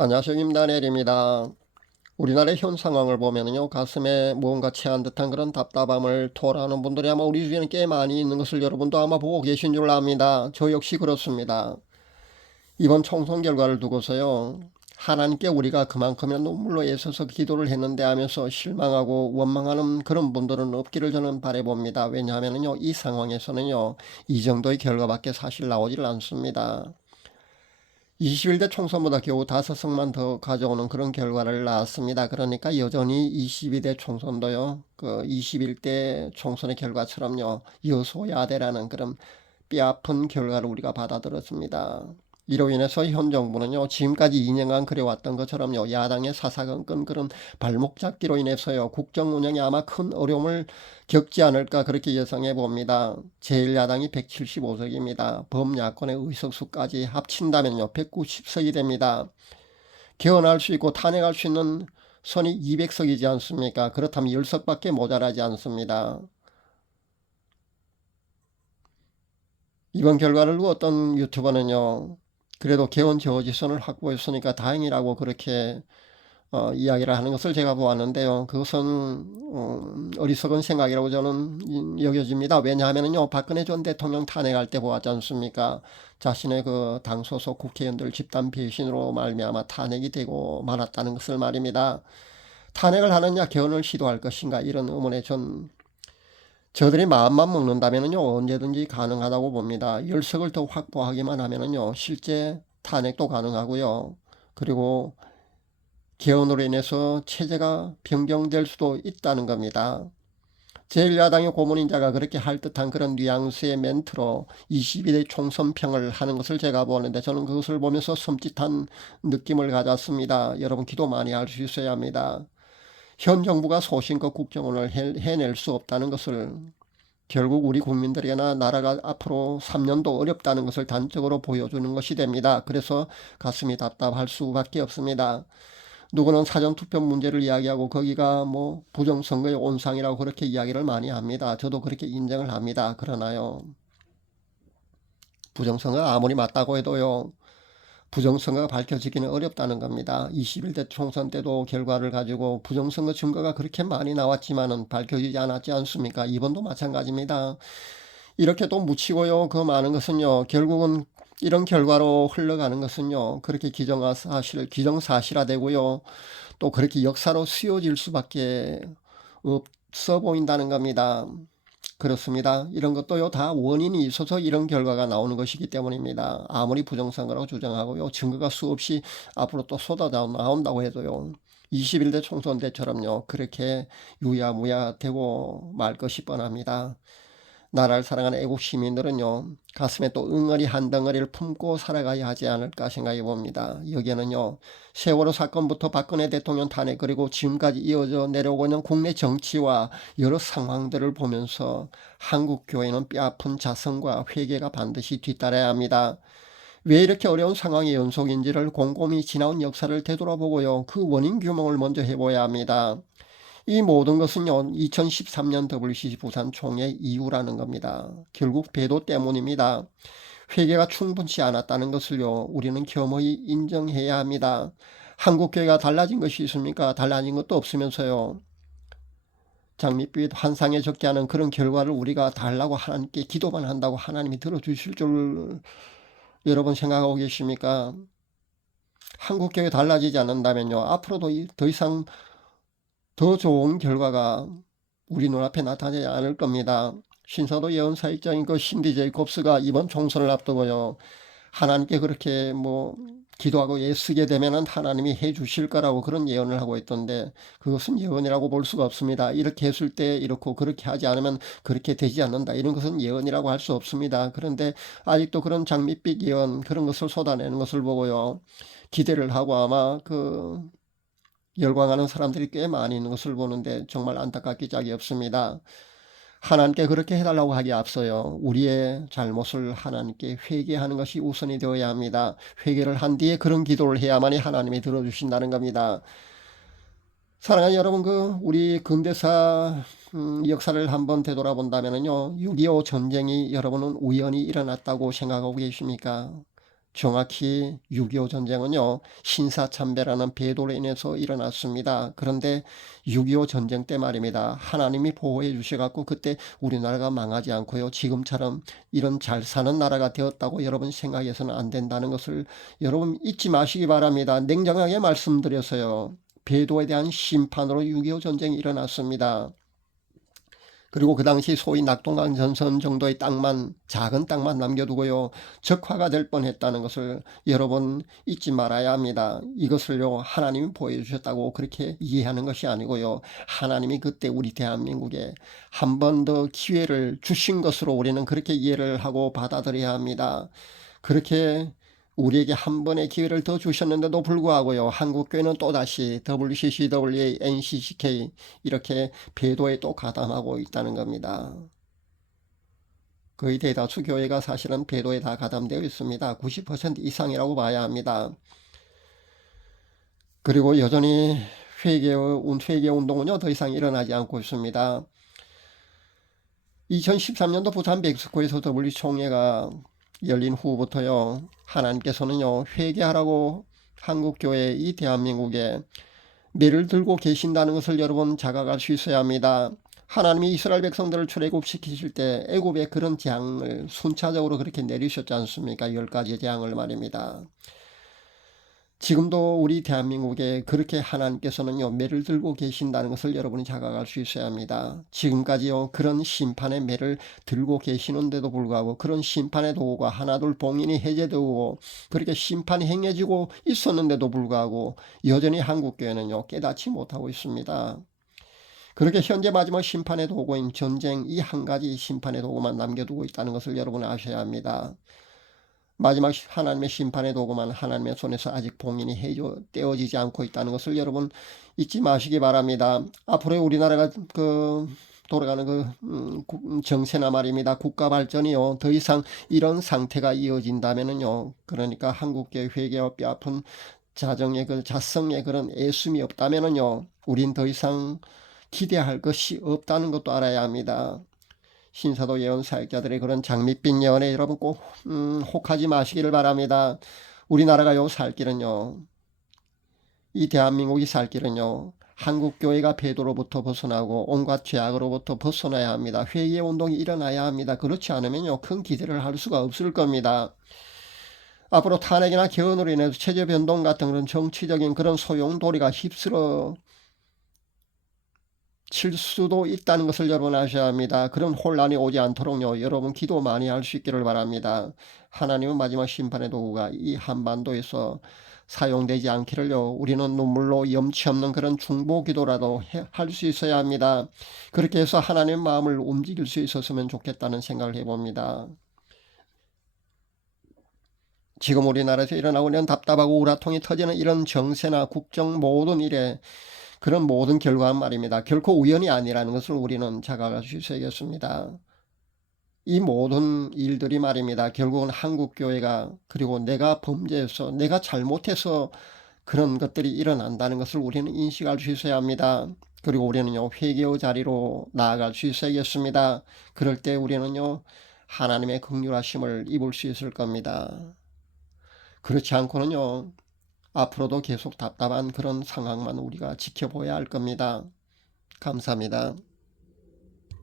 안녕하세요. 임다니엘입니다. 우리나라의 현 상황을 보면요, 가슴에 무언가 채한 듯한 그런 답답함을 토로하는 분들이 아마 우리 주위에는 꽤 많이 있는 것을 여러분도 아마 보고 계신 줄 압니다. 저 역시 그렇습니다. 이번 총선 결과를 두고서요, 하나님께 우리가 그만큼이나 눈물로 애써서 기도를 했는데 하면서 실망하고 원망하는 그런 분들은 없기를 저는 바라봅니다. 왜냐하면요, 이 상황에서는요, 이 정도의 결과밖에 사실 나오질 않습니다. 21대 총선보다 겨우 5석만 더 가져오는 그런 결과를 낳았습니다. 그러니까 여전히 22대 총선도요, 그 21대 총선의 결과처럼요, 여소야대라는 그런 뼈아픈 결과를 우리가 받아들였습니다. 이로 인해서 현 정부는요, 지금까지 2년간 그래왔던 것처럼요, 야당의 사사건건 그런 발목 잡기로 인해서요, 국정 운영에 아마 큰 어려움을 겪지 않을까 그렇게 예상해 봅니다. 제1야당이 175석입니다. 범야권의 의석수까지 합친다면요, 190석이 됩니다. 개헌할 수 있고 탄핵할 수 있는 선이 200석이지 않습니까? 그렇다면 10석밖에 모자라지 않습니다. 이번 결과를 두고 어떤 유튜버는요, 그래도 개헌 저지선을 확보했으니까 다행이라고 그렇게 이야기를 하는 것을 제가 보았는데요. 그것은 어리석은 생각이라고 저는 여겨집니다. 왜냐하면요, 박근혜 전 대통령 탄핵할 때 보았지 않습니까? 자신의 그 당 소속 국회의원들 집단 배신으로 말미암아 탄핵이 되고 말았다는 것을 말입니다. 탄핵을 하느냐 개헌을 시도할 것인가 이런 의문에 저들이 마음만 먹는다면요 언제든지 가능하다고 봅니다. 열석을 더 확보하기만 하면요 실제 탄핵도 가능하고요. 그리고 개헌으로 인해서 체제가 변경될 수도 있다는 겁니다. 제1야당의 고문인자가 그렇게 할 듯한 그런 뉘앙스의 멘트로 22대 총선평을 하는 것을 제가 보는데 저는 그것을 보면서 섬찟한 느낌을 가졌습니다. 여러분 기도 많이 할 수 있어야 합니다. 현 정부가 소신껏 국정원을 해낼 수 없다는 것을 결국 우리 국민들이나 나라가 앞으로 3년도 어렵다는 것을 단적으로 보여주는 것이 됩니다. 그래서 가슴이 답답할 수밖에 없습니다. 누구는 사전투표 문제를 이야기하고 거기가 뭐 부정선거의 온상이라고 그렇게 이야기를 많이 합니다. 저도 그렇게 인정을 합니다. 그러나요, 부정선거가 아무리 맞다고 해도요, 부정선거가 밝혀지기는 어렵다는 겁니다. 21대 총선 때도 결과를 가지고 부정선거 증거가 그렇게 많이 나왔지만은 밝혀지지 않았지 않습니까? 이번도 마찬가지입니다. 이렇게 또 묻히고요. 그 많은 것은요. 결국은 이런 결과로 흘러가는 것은요. 그렇게 기정사실화되고요. 또 그렇게 역사로 쓰여질 수밖에 없어 보인다는 겁니다. 그렇습니다. 이런 것도요, 다 원인이 있어서 이런 결과가 나오는 것이기 때문입니다. 아무리 부정선거라고 주장하고요, 증거가 수없이 앞으로 또 쏟아져 나온다고 해도요, 21대 총선 때처럼요, 그렇게 유야무야 되고 말 것이 뻔합니다. 나라를 사랑하는 애국 시민들은요, 가슴에 또 응어리 한 덩어리를 품고 살아가야 하지 않을까 생각해 봅니다. 여기에는요, 세월호 사건부터 박근혜 대통령 탄핵 그리고 지금까지 이어져 내려오고 있는 국내 정치와 여러 상황들을 보면서 한국 교회는 뼈아픈 자성과 회개가 반드시 뒤따라야 합니다. 왜 이렇게 어려운 상황의 연속인지를 곰곰이 지나온 역사를 되돌아보고요, 그 원인 규명을 먼저 해봐야 합니다. 이 모든 것은요, 2013년 WCC 부산 총회 이후라는 겁니다. 결국 배도 때문입니다. 회개가 충분치 않았다는 것을요, 우리는 겸허히 인정해야 합니다. 한국교회가 달라진 것이 있습니까? 달라진 것도 없으면서요, 장밋빛 환상에 적지 않은 그런 결과를 우리가 달라고 하나님께 기도만 한다고 하나님이 들어주실 줄 여러분 생각하고 계십니까? 한국교회 달라지지 않는다면요, 앞으로도 더 이상 더 좋은 결과가 우리 눈앞에 나타나지 않을 겁니다. 신사도 예언사 입장인 그 신디 제이콥스가 이번 총선을 앞두고요, 하나님께 그렇게 뭐 기도하고 애쓰게 되면은 하나님이 해 주실 거라고 그런 예언을 하고 있던데 그것은 예언이라고 볼 수가 없습니다. 이렇게 했을 때 이렇고 그렇게 하지 않으면 그렇게 되지 않는다. 이런 것은 예언이라고 할 수 없습니다. 그런데 아직도 그런 장밋빛 예언 그런 것을 쏟아내는 것을 보고요, 기대를 하고 아마 열광하는 사람들이 꽤 많이 있는 것을 보는데 정말 안타깝기 짝이 없습니다. 하나님께 그렇게 해달라고 하기에 앞서요, 우리의 잘못을 하나님께 회개하는 것이 우선이 되어야 합니다. 회개를 한 뒤에 그런 기도를 해야만이 하나님이 들어주신다는 겁니다. 사랑하는 여러분, 우리 근대사 역사를 한번 되돌아본다면요, 6.25 전쟁이 여러분은 우연히 일어났다고 생각하고 계십니까? 정확히 6.25 전쟁은요, 신사참배라는 배도로 인해서 일어났습니다. 그런데 6.25 전쟁 때 말입니다. 하나님이 보호해 주셔갖고 그때 우리나라가 망하지 않고요, 지금처럼 이런 잘 사는 나라가 되었다고 여러분 생각해서는 안 된다는 것을 여러분 잊지 마시기 바랍니다. 냉정하게 말씀드려서요, 배도에 대한 심판으로 6.25 전쟁이 일어났습니다. 그리고 그 당시 소위 낙동강 전선 정도의 땅만, 작은 땅만 남겨두고요, 적화가 될 뻔했다는 것을 여러분 잊지 말아야 합니다. 이것을요, 하나님이 보여주셨다고 그렇게 이해하는 것이 아니고요, 하나님이 그때 우리 대한민국에 한 번 더 기회를 주신 것으로 우리는 그렇게 이해를 하고 받아들여야 합니다. 그렇게 우리에게 한 번의 기회를 더 주셨는데도 불구하고요, 한국교회는 또다시 WCCWA, NCCK 이렇게 배도에 또 가담하고 있다는 겁니다. 거의 대다수 교회가 사실은 배도에 다 가담되어 있습니다. 90% 이상이라고 봐야 합니다. 그리고 여전히 회개 운동은요, 더 이상 일어나지 않고 있습니다. 2013년도 부산 백스코에서 WC총회가 열린 후부터요, 하나님께서는요, 회개하라고 한국교회 이 대한민국에 매를 들고 계신다는 것을 여러분 자각할 수 있어야 합니다. 하나님이 이스라엘 백성들을 출애굽시키실 때 애굽의 그런 재앙을 순차적으로 그렇게 내리셨지 않습니까? 10가지 재앙을 말입니다. 지금도 우리 대한민국에 그렇게 하나님께서는요, 매를 들고 계신다는 것을 여러분이 자각할 수 있어야 합니다. 지금까지요, 그런 심판의 매를 들고 계시는데도 불구하고 그런 심판의 도구가 하나둘 봉인이 해제되고 그렇게 심판이 행해지고 있었는데도 불구하고 여전히 한국교회는요, 깨닫지 못하고 있습니다. 그렇게 현재 마지막 심판의 도구인 전쟁, 이 한 가지 심판의 도구만 남겨두고 있다는 것을 여러분 아셔야 합니다. 마지막 하나님의 심판의 도구만 하나님의 손에서 아직 봉인이 떼어지지 않고 있다는 것을 여러분 잊지 마시기 바랍니다. 앞으로 우리나라가 돌아가는 정세나 말입니다. 국가 발전이요, 더 이상 이런 상태가 이어진다면은요, 그러니까 한국계 회개와 뼈아픈 자성의 그런 애숨이 없다면은요, 우린 더 이상 기대할 것이 없다는 것도 알아야 합니다. 신사도 예언 사역자들의 그런 장밋빛 예언에 여러분 꼭 혹하지 마시기를 바랍니다. 우리나라가요, 살 길은요, 이 대한민국이 살 길은요, 한국교회가 배도로부터 벗어나고 온갖 죄악으로부터 벗어나야 합니다. 회개의 운동이 일어나야 합니다. 그렇지 않으면요, 큰 기대를 할 수가 없을 겁니다. 앞으로 탄핵이나 개헌으로 인해서 체제 변동 같은 그런 정치적인 그런 소용돌이가 휩쓸어 칠 수도 있다는 것을 여러분 아셔야 합니다. 그런 혼란이 오지 않도록요, 여러분 기도 많이 할 수 있기를 바랍니다. 하나님은 마지막 심판의 도구가 이 한반도에서 사용되지 않기를요, 우리는 눈물로 염치 없는 그런 중보 기도라도 할 수 있어야 합니다. 그렇게 해서 하나님의 마음을 움직일 수 있었으면 좋겠다는 생각을 해봅니다. 지금 우리나라에서 일어나고 있는 답답하고 우라통이 터지는 이런 정세나 국정 모든 일에 그런 모든 결과는 말입니다, 결코 우연이 아니라는 것을 우리는 자각할 수 있어야겠습니다. 이 모든 일들이 말입니다, 결국은 한국교회가, 그리고 내가 범죄해서 내가 잘못해서 그런 것들이 일어난다는 것을 우리는 인식할 수 있어야 합니다. 그리고 우리는요, 회개의 자리로 나아갈 수 있어야겠습니다. 그럴 때 우리는요, 하나님의 긍휼하심을 입을 수 있을 겁니다. 그렇지 않고는요, 앞으로도 계속 답답한 그런 상황만 우리가 지켜보아야 할 겁니다. 감사합니다.